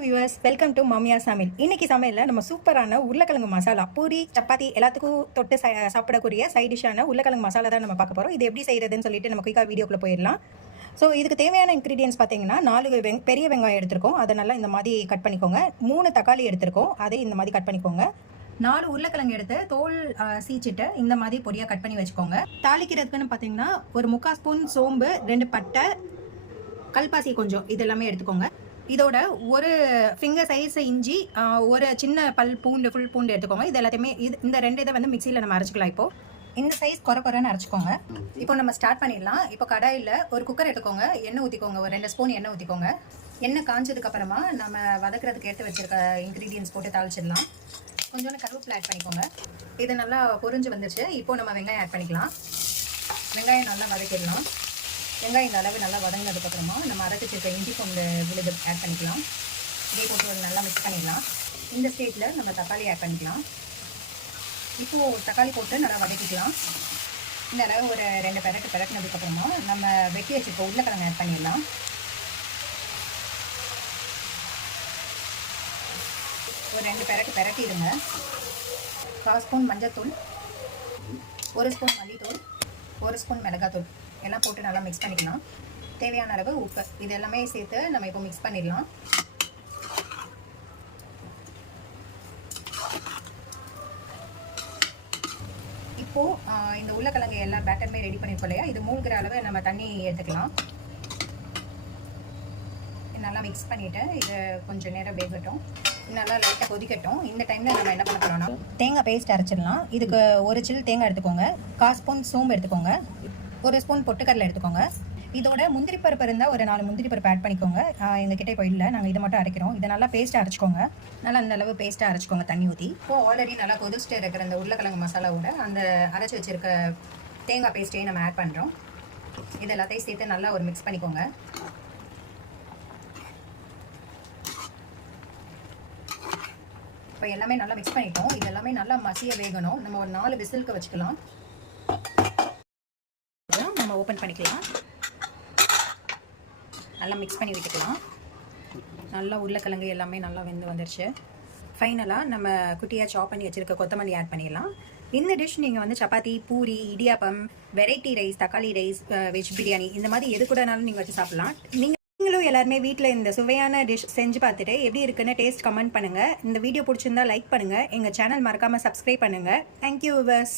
Viewers, welcome to மாமியா சமையல். இன்னைக்கு சமையலில் நம்ம சூப்பரான உருளைக்கிழங்கு மசாலா, பூரி சப்பாத்தி எல்லாத்துக்கும் தொட்டு சாப்பிடக்கூடிய சைட் டிஷ்ஷான உருளைக்கிழங்கு மசாலா தான் நம்ம பார்க்க போகிறோம். இது எப்படி செய்கிறதுன்னு சொல்லிட்டு நம்ம குயிக்காக வீடியோக்குள்ளே போயிடலாம். ஸோ இதுக்கு தேவையான இன்க்ரீடியன்ஸ் பார்த்தீங்கன்னா 4 பெரிய வெங்காயம் எடுத்திருக்கோம். அதை நல்லா இந்த மாதிரி கட் பண்ணிக்கோங்க. 3 தக்காளி எடுத்திருக்கோம், அதை இந்த மாதிரி கட் பண்ணிக்கோங்க. 4 உருளைக்கிழங்கு எடுத்து தோல் சீச்சிட்டு இந்த மாதிரி பொடியாக கட் பண்ணி வச்சுக்கோங்க. தாளிக்கிறதுக்குன்னு பார்த்தீங்கன்னா ஒரு 3/4 ஸ்பூன் சோம்பு, 2 பட்டை, கல்பாசி கொஞ்சம், இது எல்லாமே எடுத்துக்கோங்க. இதோட ஒரு ஃபிங்கர் சைஸ் இஞ்சி, ஒரு சின்ன பூண்டு, ஃபுல் பூண்டு எடுத்துக்கோங்க. இது எல்லாத்தையுமே இந்த 2 இதை வந்து மிக்சியில் நம்ம அரைச்சிக்கலாம். இப்போ இந்த சைஸ் குறைன்னு அரைச்சிக்கோங்க. இப்போ நம்ம ஸ்டார்ட் பண்ணிடலாம். இப்போ கடாயில் ஒரு குக்கர் எடுத்துக்கோங்க, எண்ணெய் ஊற்றிக்கோங்க, ஒரு 2 ஸ்பூன் எண்ணெய் ஊற்றிக்கோங்க. எண்ணெய் காஞ்சதுக்கு அப்புறமா நம்ம வதக்கிறதுக்கு எடுத்து வச்சிருக்க இன்க்ரீடியன்ஸ் போட்டு தாளிச்சிடலாம். கொஞ்சோண்டு கருவேப்பிலை ஆட் பண்ணிக்கோங்க. இது நல்லா பொரிஞ்சு வந்துச்சு. இப்போ நம்ம வெங்காயம் ஆட் பண்ணிக்கலாம். வெங்காயம் நல்லா வதக்கிடலாம். வெங்காயம் இந்த அளவு நல்லா வதங்கினதுக்கப்புறமா நம்ம அரைச்சி வச்சிருக்க இஞ்சி பூண்டு விழுது ஆட் பண்ணிக்கலாம். இதே போட்டு நல்லா மிக்ஸ் பண்ணிடலாம். இந்த ஸ்டேஜில் நம்ம தக்காளி ஆட் பண்ணிக்கலாம். இப்போது தக்காளி போட்டு நல்லா வதக்கிக்கலாம். இந்த அளவு ஒரு 2 பெரட்டினதுக்கப்புறமா நம்ம வெட்டி வச்சுருக்க உருளைக்கிழங்கு ஆட் பண்ணிடலாம். ஒரு 2 பெரட்டிடுங்க. 1/4 ஸ்பூன் மஞ்சள்தூள், 1 ஸ்பூன் மல்லித்தூள், 1 ஸ்பூன் மிளகாத்தூள் எல்லாம் போட்டு நல்லா மிக்ஸ் பண்ணிக்கலாம். தேவையான அளவு உப்பு, இது எல்லாமே சேர்த்து நம்ம இப்போ மிக்ஸ் பண்ணிடலாம். இப்போது இந்த உருளைக்கிழங்கு எல்லா பேட்டருமே ரெடி பண்ணிருக்கோம் இல்லையா, இது மூழ்கிற அளவு நம்ம தண்ணி எடுத்துக்கலாம். நல்லா மிக்ஸ் பண்ணிவிட்டு இது கொஞ்சம் நேரம் வேகட்டும், நல்லா லைட்டாக கொதிக்கட்டும். இந்த டைமில் நம்ம என்ன பண்ண போகிறோம்னா தேங்காய் பேஸ்ட் அரைச்சிடலாம். இதுக்கு ஒரு சில் தேங்காய் எடுத்துக்கோங்க, 1/4 ஸ்பூன் சோம்பு எடுத்துக்கோங்க, 1 ஸ்பூன் பொட்டுக்கடலை எடுத்துக்கோங்க. இதோட முந்திரி பருப்பு இருந்தால் ஒரு 4 முந்திரி பருப்பு ஆட் பண்ணிக்கோங்க. எங்ககிட்ட இப்போ இல்லை, நாங்கள் இதை மட்டும் அரைக்கிறோம். இதை நல்லா பேஸ்ட்டாக அரைச்சிக்கோங்க. நல்லா அந்த அளவு பேஸ்ட்டாக அரைச்சிக்கோங்க தண்ணி ஊற்றி. இப்போது ஆல்ரெடி நல்லா கொதிச்சுட்டு இருக்கிற அந்த உருளைக்கிழங்கு மசாலாவோட அந்த அரைச்சி வச்சுருக்க தேங்காய் பேஸ்ட்டையும் நம்ம ஆட் பண்ணுறோம். இது எல்லாத்தையும் சேர்த்து நல்லா ஒரு மிக்ஸ் பண்ணிக்கோங்க. இப்போ எல்லாமே நல்லா மிக்ஸ் பண்ணிட்டோம். இது எல்லாமே நல்லா மசிய வேகணும். நம்ம ஒரு 4 விசிலுக்கு வச்சுக்கலாம். நம்ம ஓப்பன் பண்ணிக்கலாம். நல்லா மிக்ஸ் பண்ணி விட்டுக்கலாம். நல்லா உருளைக்கிழங்கு எல்லாமே நல்லா வெந்து வந்துருச்சு. ஃபைனலாக நம்ம குட்டியாக சாப் பண்ணி வச்சுருக்க கொத்தமல்லி ஆட் பண்ணிடலாம். இந்த டிஷ் நீங்கள் வந்து சப்பாத்தி, பூரி, இடியாப்பம், வெரைட்டி ரைஸ், தக்காளி ரைஸ், வெஜ் பிரியாணி இந்த மாதிரி எது கூடனாலும் நீங்கள் வச்சு சாப்பிட்லாம். நீங்களும் எல்லாருமே வீட்டில் இந்த சுவையான டிஷ் செஞ்சு பார்த்துட்டு எப்படி இருக்குன்னு டேஸ்ட் கமெண்ட் பண்ணுங்கள். இந்த வீடியோ பிடிச்சிருந்தா லைக் பண்ணுங்கள். எங்கள் சேனல் மறக்காமல் சப்ஸ்கிரைப் பண்ணுங்கள். Thank you viewers.